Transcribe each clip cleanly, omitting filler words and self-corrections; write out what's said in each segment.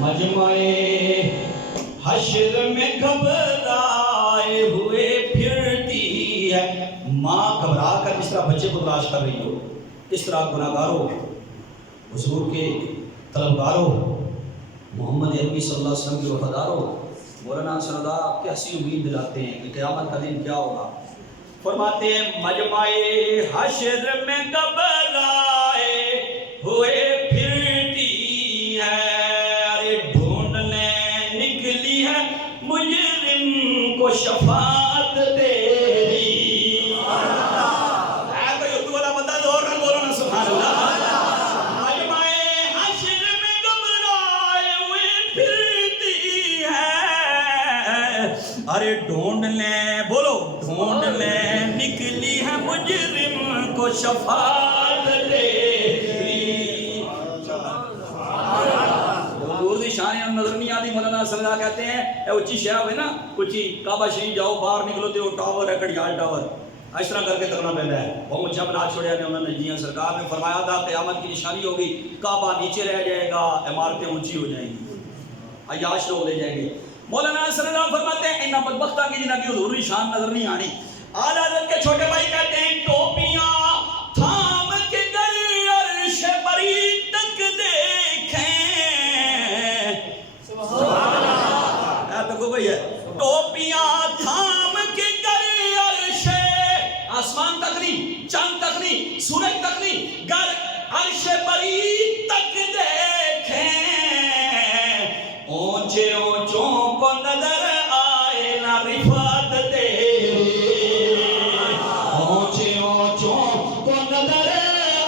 مجمع حشر میں گھبرائے ہوئے پھرتی ہے. ماں گھبرا کر اس طرح بچے کو تلاش کر رہی ہو، اس طرح گناہگاروں، حضور کے طلبگاروں، محمد عربی صلی اللہ علیہ وسلم کے وفاداروں، مولانا سردار آپ کی ہنسی امید دلاتے ہیں کہ قیامت کا دن کیا ہوگا. فرماتے ہیں مجمع حشر میں گھبرائے ہوئے پھرتی ہے، ارے ڈھونڈنے نکلی ہے مجرم کو شفاعت تیری. کوئی اردو والا بندہ زور نہ بولو نا سبحان اللہ. مجمع حشر میں گھبرائے ہوئے پھرتی ہے، ارے ڈھونڈنے، بولو ڈھونڈنے نکلی ہے مجرم کو شفاعت تیری. حضور دی شان نظر نہیں آتی. مولانا صلی اللہ کہتے ہیں اے اچھی شہر ہوئے نا، اچھی کعبہ شریف جاؤ، باہر نکلو تو وہ ٹاور ہے کڑیال ٹاور، اس طرح کر کے تکنا پہنتا ہے. بہت اچھا بنا چھوڑیا نے انہوں نے جیاں. سرکار نے فرمایا تھا قیامت کی نشانی ہوگی، کعبہ نیچے رہ جائے گا، عمارتیں اونچی ہو جائیں گی، عیاش لوگ لے جائیں گے. مولانا صلی اللہ فرماتے ہیں انہاں بدبختہ کی جنہاں کی حضور کی شان نظر نہیں آنی. اعلیٰ حضرت کے چھوٹے بھائی کہتے ہیں ٹوپیاں تھام کے گر عرش بری تک دیکھیں. سبحان اللہ. اے تکو بھئی ہے ٹوپیاں تھام کے گر عرش، آسمان تک نہیں، چاند تک نہیں، سورج تک نہیں، گر عرش بری تک دیکھیں. اونچے اونچوں کو نظر آئے نہ رفعت تیری، اونچے اونچوں کو نظر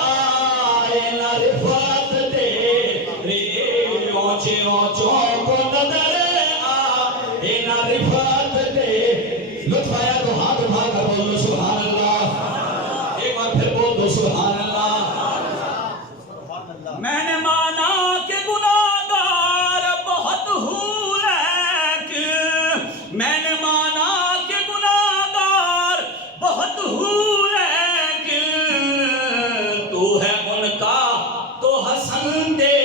آئے نہ رفعت تیری، اونچے اونچوں کو نظر آئے نہ رفعت تیری. لطف آیا تو ہاتھ اٹھا کر بولو سبحان اللہ. ایک بار پھر بول دو سبحان اللہ. میں نے مانا کہ گناہگار بہت ہوں، لیکن میں نے مانا کہ گناہگار بہت ہوں، لیکن تو ہے ان کا تو حسن دے